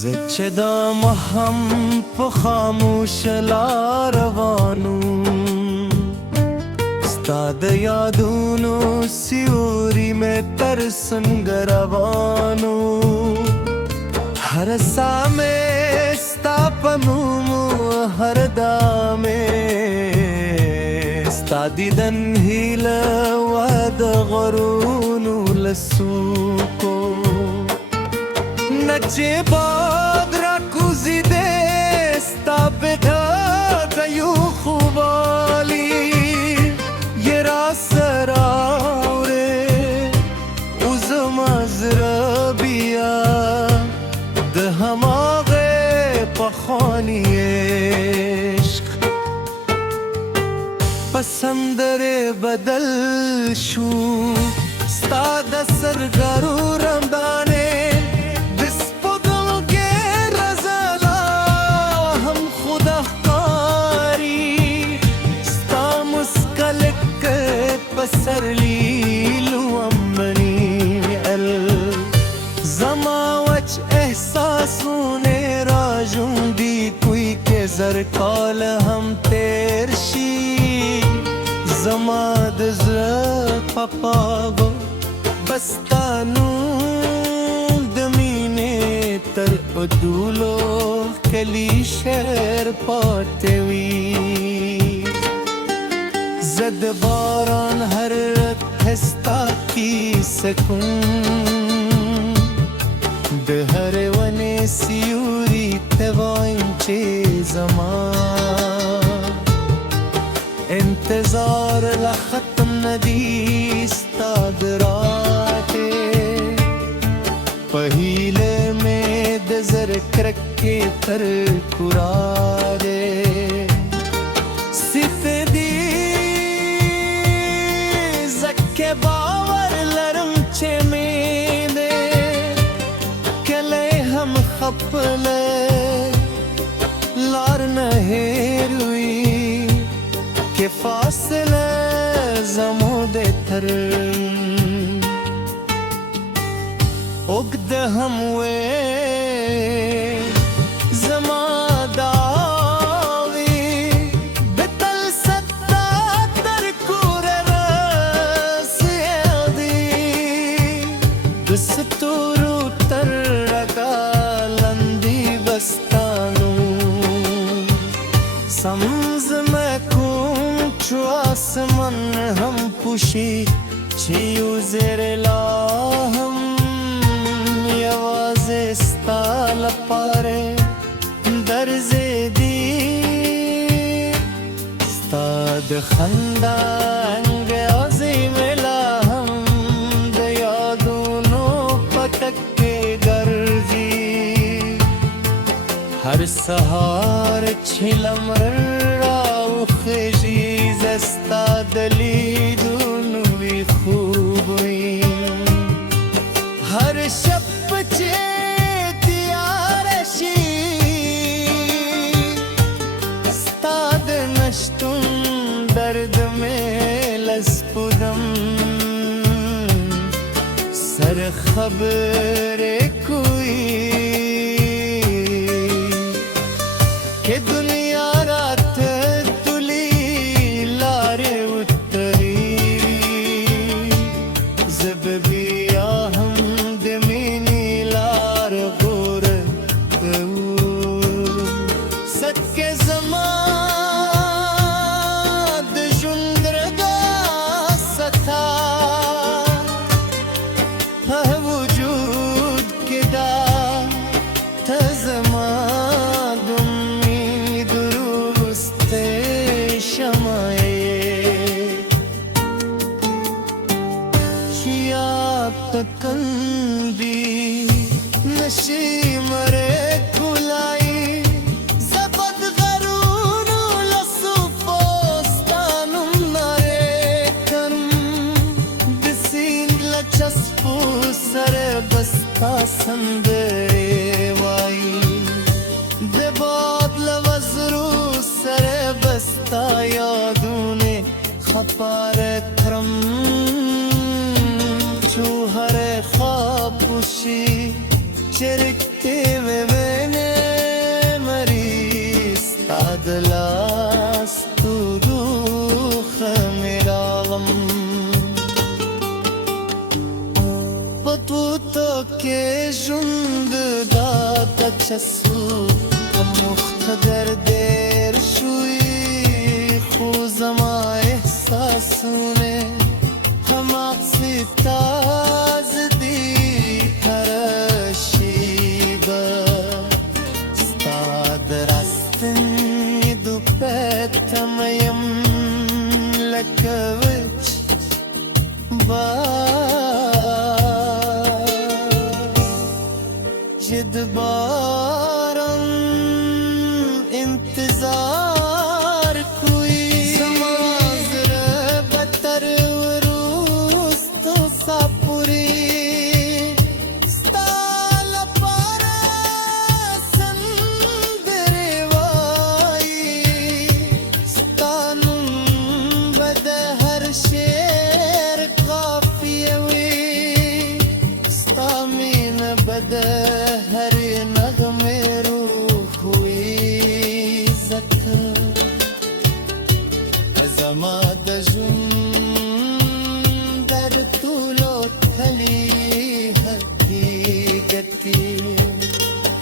زچدام هم په خاموش لاروانو ستا د یادونو سیوري مې تر څنګ روانو هر ساه مې ستا په نوم هر دام مې ستا دیدن هیله وه د غرونو له څوکو نچه باد را کوزیده ستا بداد یو خوبالی یه را سراوره اوزم از ربیا ده هماغه پخانی عشق پسندر بدل شو ستا د سرګارو رمدانه سرلی لومبنی زما وچ احساسونه را جوندی کوئی که زرکال هم تیر شی زما د زړه پپاغو بستانو د مینې تر ادولو کلی شهر پاتې وي زد باران هر هستا کی سکون ده هر ونه سیوری توایم چه زمان انتظار لختم ندیستا دراته پهیله میں دزر کرکے تر کراره که باور لرم چه میده کلی هم خپله لار نهیروی که فاصله زموده تر اگده هم وی زما ستورو تر رکالندی بستانو سمز مکون چو آسمان هم پوشی چیو زیر لاهم یواز استال پاره درزیدی ستاد خندانگ عظیم هر سهار چلم راو خیزیز استا دلیدون وی خوبویم هر شب چه تیارشی استاد نشتون درد میں لسپدم سر خبر کوئی کہ دنیا رات تلی لارے اتری زب بیا ہم دمینی لار غور ست کے زمان د جندرگا ستا وجود کدا تزمان کندی نشی مره کلائی زبد غرونو لسو پوستانم ناره کرم دسیند لچسپو سر بستا سندره وائی دباد لوزرو سر بستا یادونه خپار کرم چو هر خواب پوشی چرکتے میں خطوطك جند ضاقت شسو مختدر دير شوي خوزة مع إحساسوني هم عقصي تازدي هرشيبة استعد راستني دوبت تميم لك وجه جدبارن انتظار کوئی سمازر بتر وروز تو ساپوری ستال پر سندروائی ستانم بد هر شیر قافیه وی ستامین بد هر نغمه روح وی زکر زما د ژوند در طولو تلي حقیقتي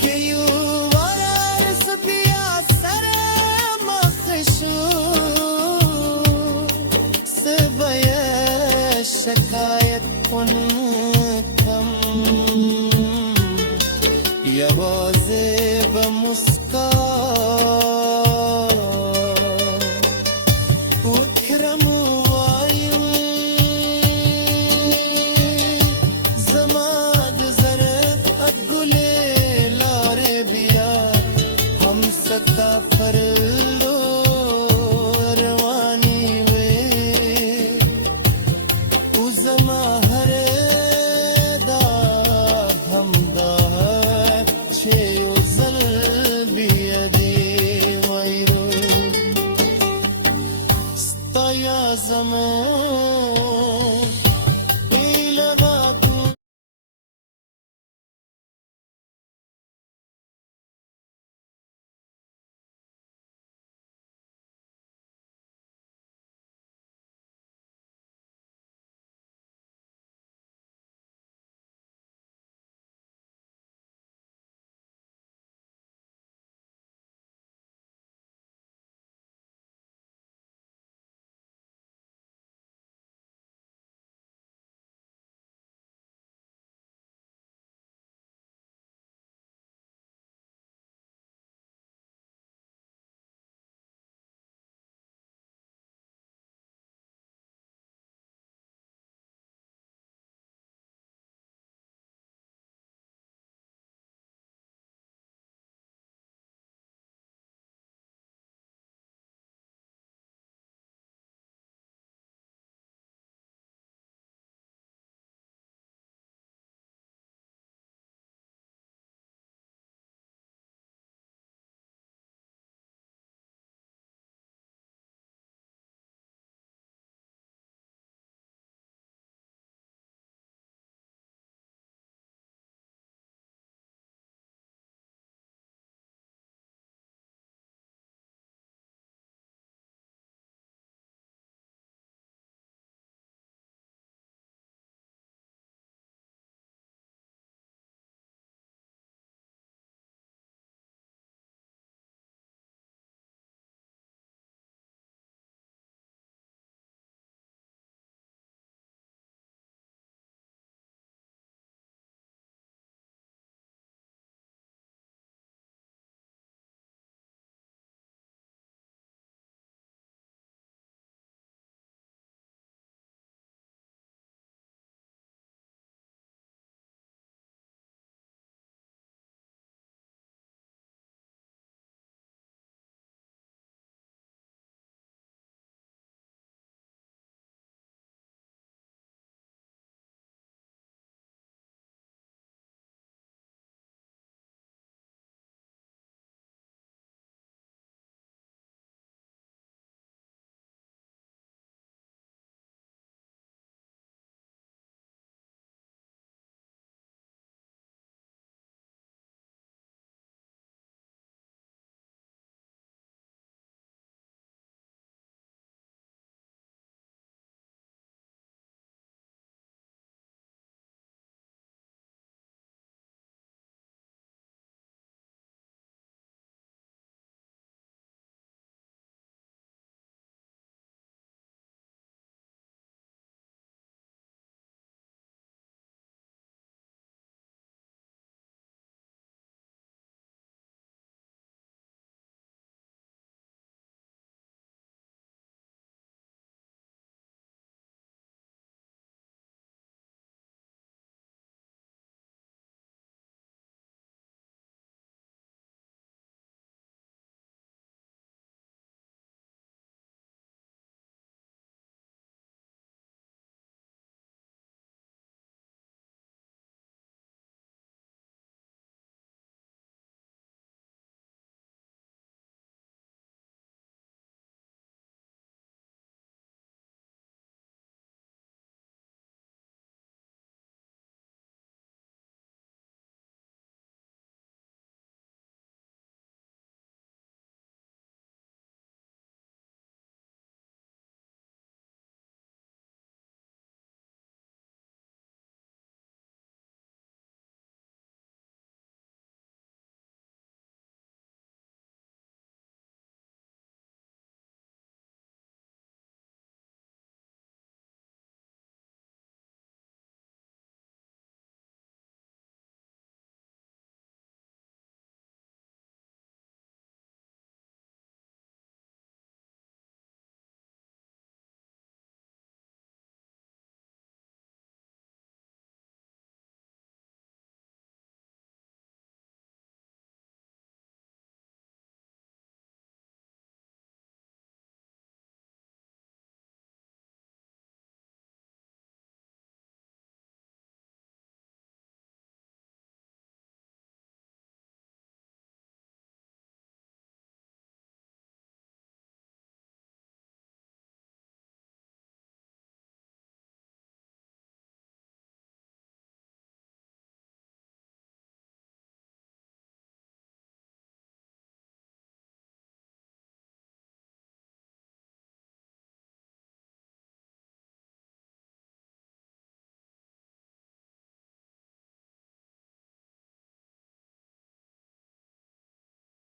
که یو ورس بیا سره مخ شو سبیا شکایت کن کم یوار